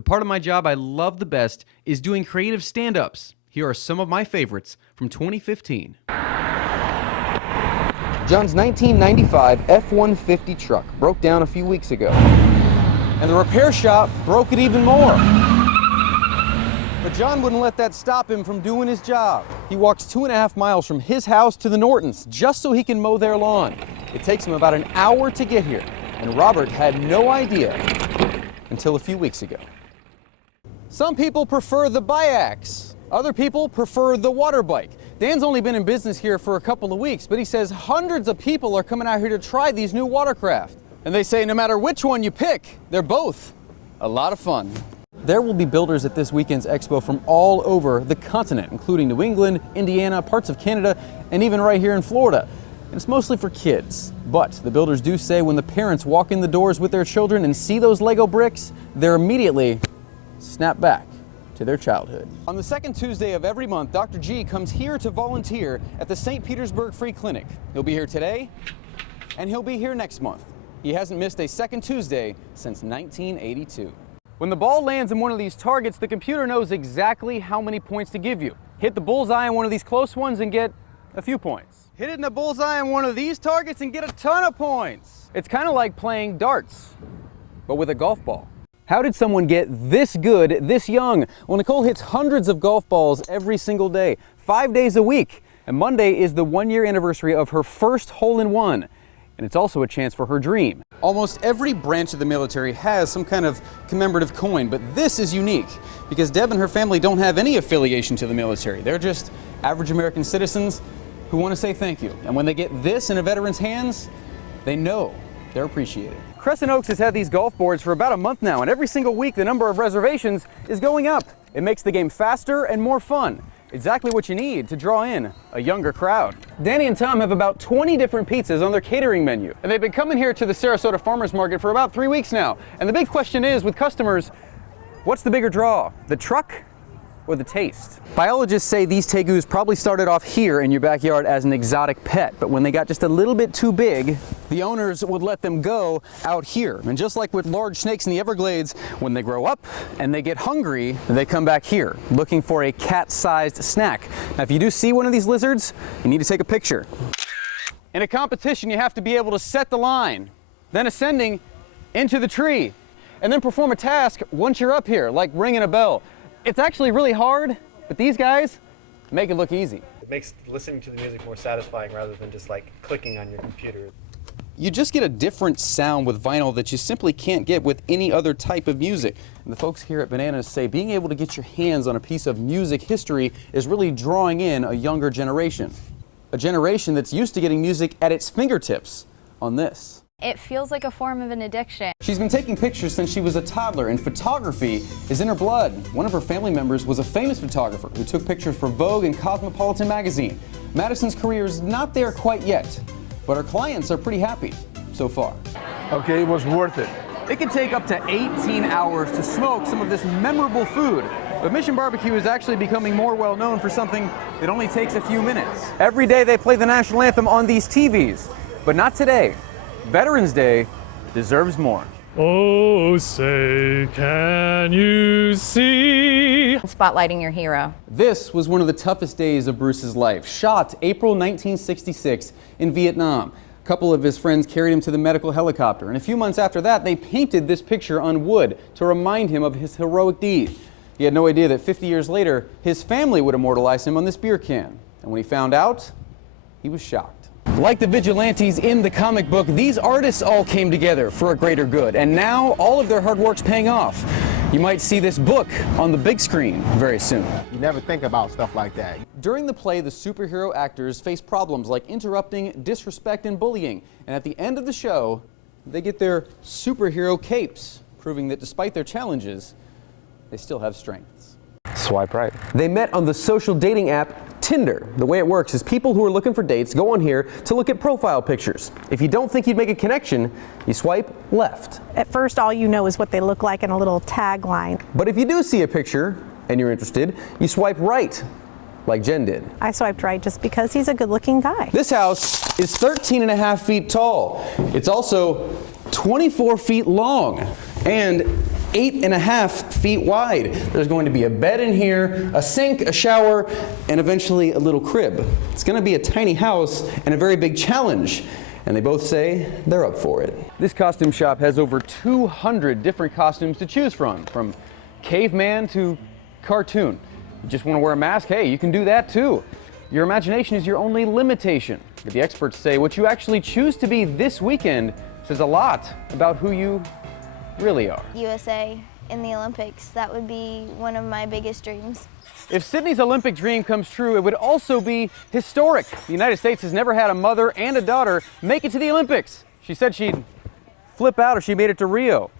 The part of my job I love the best is doing creative stand-ups. Here are some of my favorites from 2015. John's 1995 F-150 truck broke down a few weeks ago, and the repair shop broke it even more. But John wouldn't let that stop him from doing his job. He walks 2.5 miles from his house to the Nortons just so he can mow their lawn. It takes him about an hour to get here, and Robert had no idea until a few weeks ago. Some people prefer the Biax. Other people prefer the water bike. Dan's only been in business here for a couple of weeks, but he says hundreds of people are coming out here to try these new watercraft. And they say no matter which one you pick, they're both a lot of fun. There will be builders at this weekend's expo from all over the continent, including New England, Indiana, parts of Canada, and even right here in Florida. And it's mostly for kids. But the builders do say when the parents walk in the doors with their children and see those Lego bricks, they're immediately snapped back to their childhood. On the second Tuesday of every month, Dr. G comes here to volunteer at the St. Petersburg Free Clinic. He'll be here today, and he'll be here next month. He hasn't missed a second Tuesday since 1982. When the ball lands in one of these targets, the computer knows exactly how many points to give you. Hit the bullseye on one of these close ones and get a few points. Hit it in the bullseye on one of these targets and get a ton of points. It's kind of like playing darts, but with a golf ball. How did someone get this good this young? Well, Nicole hits hundreds of golf balls every single day, 5 days a week. And Monday is the 1-year anniversary of her first hole-in-one. And it's also a chance for her dream. Almost every branch of the military has some kind of commemorative coin, but this is unique because Deb and her family don't have any affiliation to the military. They're just average American citizens who want to say thank you. And when they get this in a veteran's hands, they know they're appreciated. Crescent Oaks has had these golf boards for about a month now, and every single week the number of reservations is going up. It makes the game faster and more fun. Exactly what you need to draw in a younger crowd. Danny and Tom have about 20 different pizzas on their catering menu, and they've been coming here to the Sarasota Farmers Market for about 3 weeks now. And the big question is, with customers, what's the bigger draw, the truck or the taste? Biologists say these tegus probably started off here in your backyard as an exotic pet, but when they got just a little bit too big, the owners would let them go out here. And just like with large snakes in the Everglades, when they grow up and they get hungry, they come back here looking for a cat-sized snack. Now, if you do see one of these lizards, you need to take a picture. In a competition, you have to be able to set the line, then ascending into the tree, and then perform a task once you're up here, like ringing a bell. It's actually really hard, but these guys make it look easy. It makes listening to the music more satisfying rather than just like clicking on your computer. You just get a different sound with vinyl that you simply can't get with any other type of music. And the folks here at Bananas say being able to get your hands on a piece of music history is really drawing in a younger generation. A generation that's used to getting music at its fingertips on this. It feels like a form of an addiction. She's been taking pictures since she was a toddler, and photography is in her blood. One of her family members was a famous photographer who took pictures for Vogue and Cosmopolitan magazine. Madison's career is not there quite yet, but her clients are pretty happy so far. Okay, it was worth it. It can take up to 18 hours to smoke some of this memorable food. But Mission Barbecue is actually becoming more well known for something that only takes a few minutes. Every day they play the national anthem on these TVs, but not today. Veterans Day deserves more. Oh, say, can you see? Spotlighting your hero. This was one of the toughest days of Bruce's life. Shot April 1966 in Vietnam. A couple of his friends carried him to the medical helicopter, and a few months after that, they painted this picture on wood to remind him of his heroic deed. He had no idea that 50 years later, his family would immortalize him on this beer can. And when he found out, he was shocked. Like the vigilantes in the comic book, these artists all came together for a greater good, and now all of their hard work's paying off. You might see this book on the big screen very soon. You never think about stuff like that. During the play, the superhero actors face problems like interrupting, disrespect, and bullying. And at the end of the show, they get their superhero capes, proving that despite their challenges, they still have strengths. Swipe right. They met on the social dating app Tinder. The way it works is people who are looking for dates go on here to look at profile pictures. If you don't think you'd make a connection, you swipe left. At first, all you know is what they look like and a little tagline. But if you do see a picture and you're interested, you swipe right, like Jen did. I swiped right just because he's a good-looking guy. This house is 13.5 feet tall. It's also 24 feet long, and 8.5 feet wide. There's going to be a bed in here, a sink, a shower, and eventually a little crib. It's going to be a tiny house and a very big challenge. And they both say they're up for it. This costume shop has over 200 different costumes to choose from caveman to cartoon. You just want to wear a mask? Hey, you can do that too. Your imagination is your only limitation. But the experts say what you actually choose to be this weekend says a lot about who you really are. USA in the Olympics, that would be one of my biggest dreams. If Sydney's Olympic dream comes true, it would also be historic. The United States has never had a mother and a daughter make it to the Olympics. She said she'd flip out if she made it to Rio.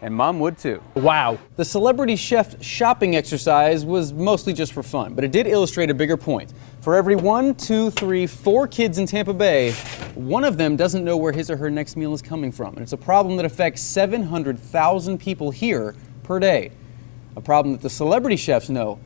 And Mom would too. Wow. The celebrity chef shopping exercise was mostly just for fun, but it did illustrate a bigger point. For every 1, 2, 3, 4 kids in Tampa Bay, one of them doesn't know where his or her next meal is coming from. And it's a problem that affects 700,000 people here per day. A problem that the celebrity chefs know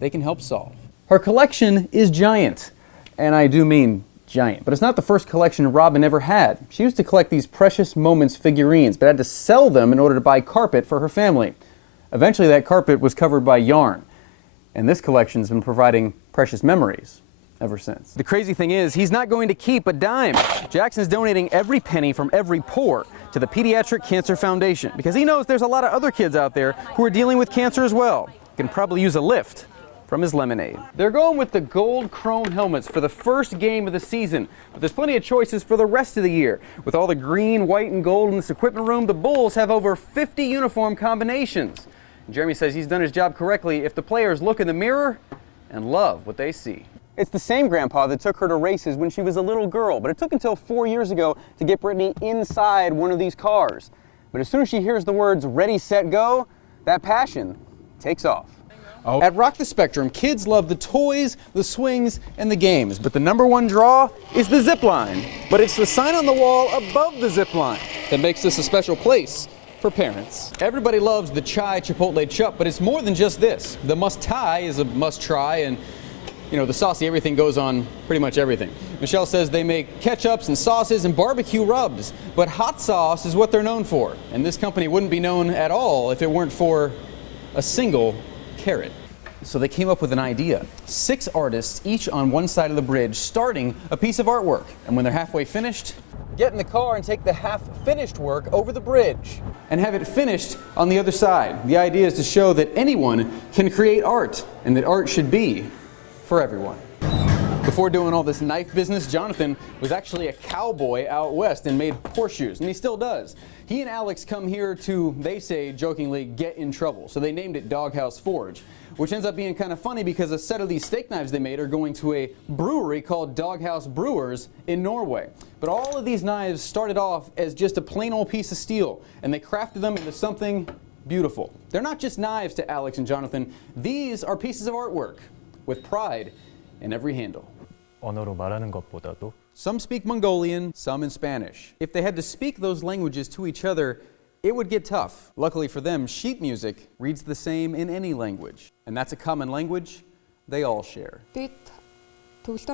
they can help solve. Her collection is giant, and I do mean giant, but it's not the first collection Robin ever had. She used to collect these precious moments figurines, but had to sell them in order to buy carpet for her family. Eventually that carpet was covered by yarn, and this collection's been providing precious memories ever since. The crazy thing is, he's not going to keep a dime. Jackson's donating every penny from every pour to the Pediatric Cancer Foundation, because he knows there's a lot of other kids out there who are dealing with cancer as well. Can probably use a lift from his lemonade. They're going with the gold chrome helmets for the first game of the season, but there's plenty of choices for the rest of the year. With all the green, white, and gold in this equipment room, the Bulls have over 50 uniform combinations. And Jeremy says he's done his job correctly if the players look in the mirror and love what they see. It's the same grandpa that took her to races when she was a little girl, but it took until 4 years ago to get Brittany inside one of these cars. But as soon as she hears the words ready, set, go, that passion takes off. Oh. At Rock the Spectrum, kids love the toys, the swings, and the games, but the #1 draw is the zip line. But it's the sign on the wall above the zip line that makes this a special place for parents. Everybody loves the chai chipotle chup, but it's more than just this. The must-tie is a must-try, and you know, the saucy everything goes on pretty much everything. Michelle says they make ketchups and sauces and barbecue rubs, but hot sauce is what they're known for. And this company wouldn't be known at all if it weren't for a single carrot. So they came up with an idea. 6 artists, each on one side of the bridge, starting a piece of artwork. And when they're halfway finished, get in the car and take the half-finished work over the bridge and have it finished on the other side. The idea is to show that anyone can create art and that art should be for everyone. Before doing all this knife business, Jonathan was actually a cowboy out west and made horseshoes, and he still does. He and Alex come here to, they say jokingly, get in trouble. So they named it Doghouse Forge, which ends up being kind of funny because a set of these steak knives they made are going to a brewery called Doghouse Brewers in Norway. But all of these knives started off as just a plain old piece of steel, and they crafted them into something beautiful. They're not just knives to Alex and Jonathan. These are pieces of artwork with pride in every handle. 언어로 말하는 것보다도 Some speak Mongolian, some in Spanish. If they had to speak those languages to each other, it would get tough. Luckily for them, sheet music reads the same in any language. And that's a common language they all share.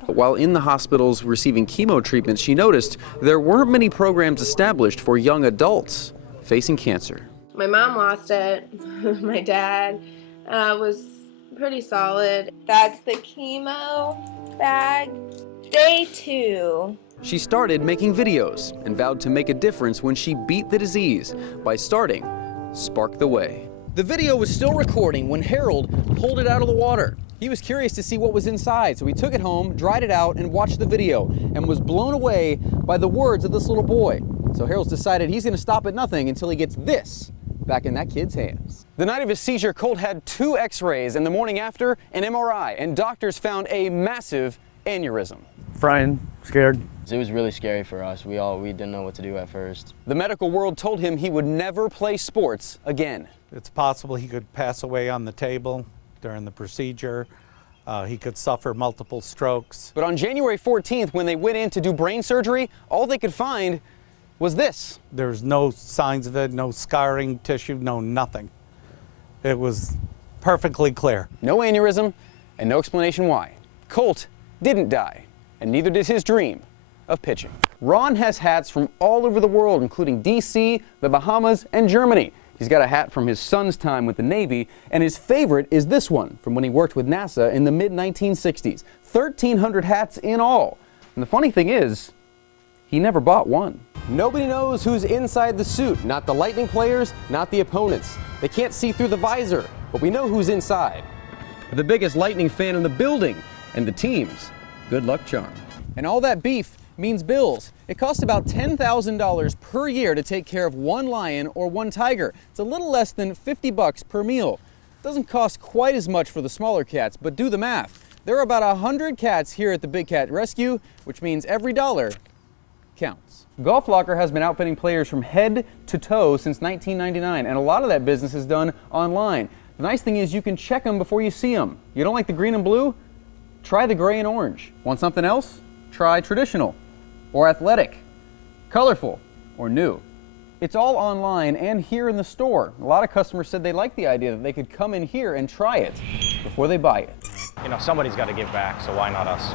While in the hospitals receiving chemo treatments, she noticed there weren't many programs established for young adults facing cancer. My mom lost it. My dad was pretty solid. That's the chemo bag. Day 2. She started making videos and vowed to make a difference when she beat the disease by starting Spark the Way. The video was still recording when Harold pulled it out of the water. He was curious to see what was inside, so he took it home, dried it out, and watched the video, and was blown away by the words of this little boy. So Harold's decided he's going to stop at nothing until he gets this back in that kid's hands. The night of his seizure, Colt had 2 x-rays, and the morning after, an MRI, and doctors found a massive aneurysm. Frightened, scared. it was really scary for us. We didn't know what to do at first. The medical world told him he would never play sports again. It's possible he could pass away on the table during the procedure. He could suffer multiple strokes. But on January 14th, when they went in to do brain surgery, all they could find was this. There's no signs of it, no scarring tissue, no nothing. It was perfectly clear. No aneurysm and no explanation why. Colt didn't die, and neither did his dream of pitching. Ron has hats from all over the world, including DC, the Bahamas, and Germany. He's got a hat from his son's time with the Navy, and his favorite is this one from when he worked with NASA in the mid-1960s. 1,300 hats in all. And the funny thing is, he never bought one. Nobody knows who's inside the suit. Not the Lightning players, not the opponents. They can't see through the visor, but we know who's inside. The biggest Lightning fan in the building, and the team's good luck charm. And all that beef means bills. It costs about $10,000 per year to take care of one lion or one tiger. It's a little less than 50 bucks per meal. It doesn't cost quite as much for the smaller cats, but do the math. There are about 100 cats here at the Big Cat Rescue, which means every dollar counts. Golf Locker has been outfitting players from head to toe since 1999, and a lot of that business is done online. The nice thing is you can check them before you see them. You don't like the green and blue? Try the gray and orange. Want something else? Try traditional, or athletic, colorful, or new. It's all online and here in the store. A lot of customers said they liked the idea that they could come in here and try it before they buy it. You know, somebody's got to give back, so why not us?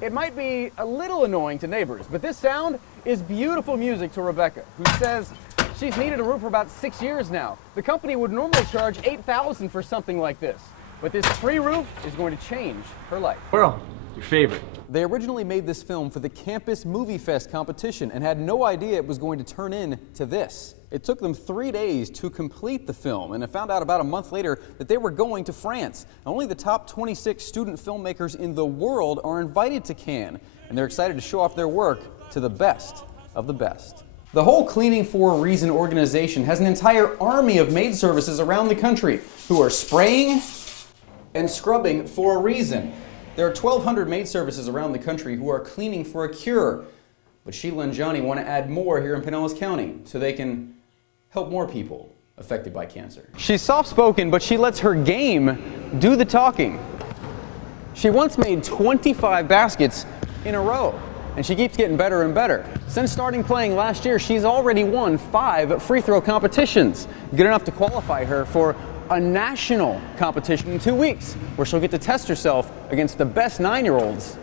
It might be a little annoying to neighbors, but this sound is beautiful music to Rebecca, who says she's needed a roof for about 6 years now. The company would normally charge $8,000 for something like this, but this free roof is going to change her life. Well, your favorite. They originally made this film for the Campus Movie Fest competition and had no idea it was going to turn into this. It took them 3 days to complete the film, and I found out about a month later that they were going to France. Only the top 26 student filmmakers in the world are invited to Cannes, and they're excited to show off their work to the best of the best. The whole Cleaning for a Reason organization has an entire army of maid services around the country who are spraying and scrubbing for a reason. There are 1,200 maid services around the country who are cleaning for a cure. But Sheila and Johnny want to add more here in Pinellas County so they can help more people affected by cancer. She's soft-spoken, but she lets her game do the talking. She once made 25 baskets in a row, and she keeps getting better and better. Since starting playing last year, she's already won 5 free throw competitions, good enough to qualify her for a national competition in 2 weeks, where she'll get to test herself against the best 9-year-olds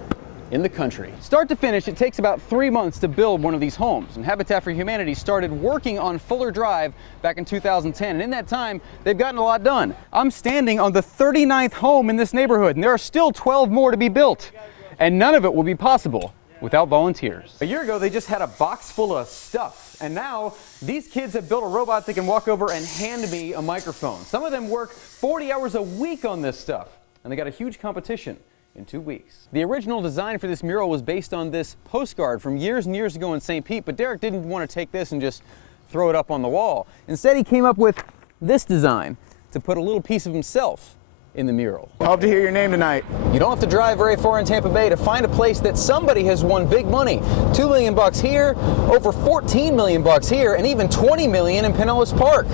in the country. Start to finish, it takes about 3 months to build one of these homes, and Habitat for Humanity started working on Fuller Drive back in 2010, and in that time, they've gotten a lot done. I'm standing on the 39th home in this neighborhood, and there are still 12 more to be built, and none of it will be possible without volunteers. A year ago, they just had a box full of stuff, and now these kids have built a robot that can walk over and hand me a microphone. Some of them work 40 hours a week on this stuff, and they got a huge competition in 2 weeks. The original design for this mural was based on this postcard from years and years ago in St. Pete, but Derek didn't want to take this and just throw it up on the wall. Instead, he came up with this design to put a little piece of himself in the mural. Hope to hear your name tonight. You don't have to drive very far in Tampa Bay to find a place that somebody has won big money. $2 million here, over $14 million here, and even $20 million in Pinellas Park.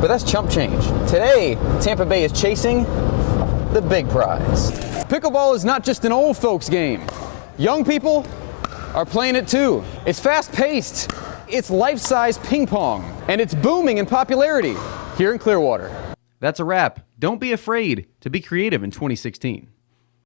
But that's chump change. Today, Tampa Bay is chasing the big prize. Pickleball is not just an old folks game. Young people are playing it too. It's fast-paced, it's life-size ping pong, and it's booming in popularity here in Clearwater. That's a wrap. Don't be afraid to be creative in 2016.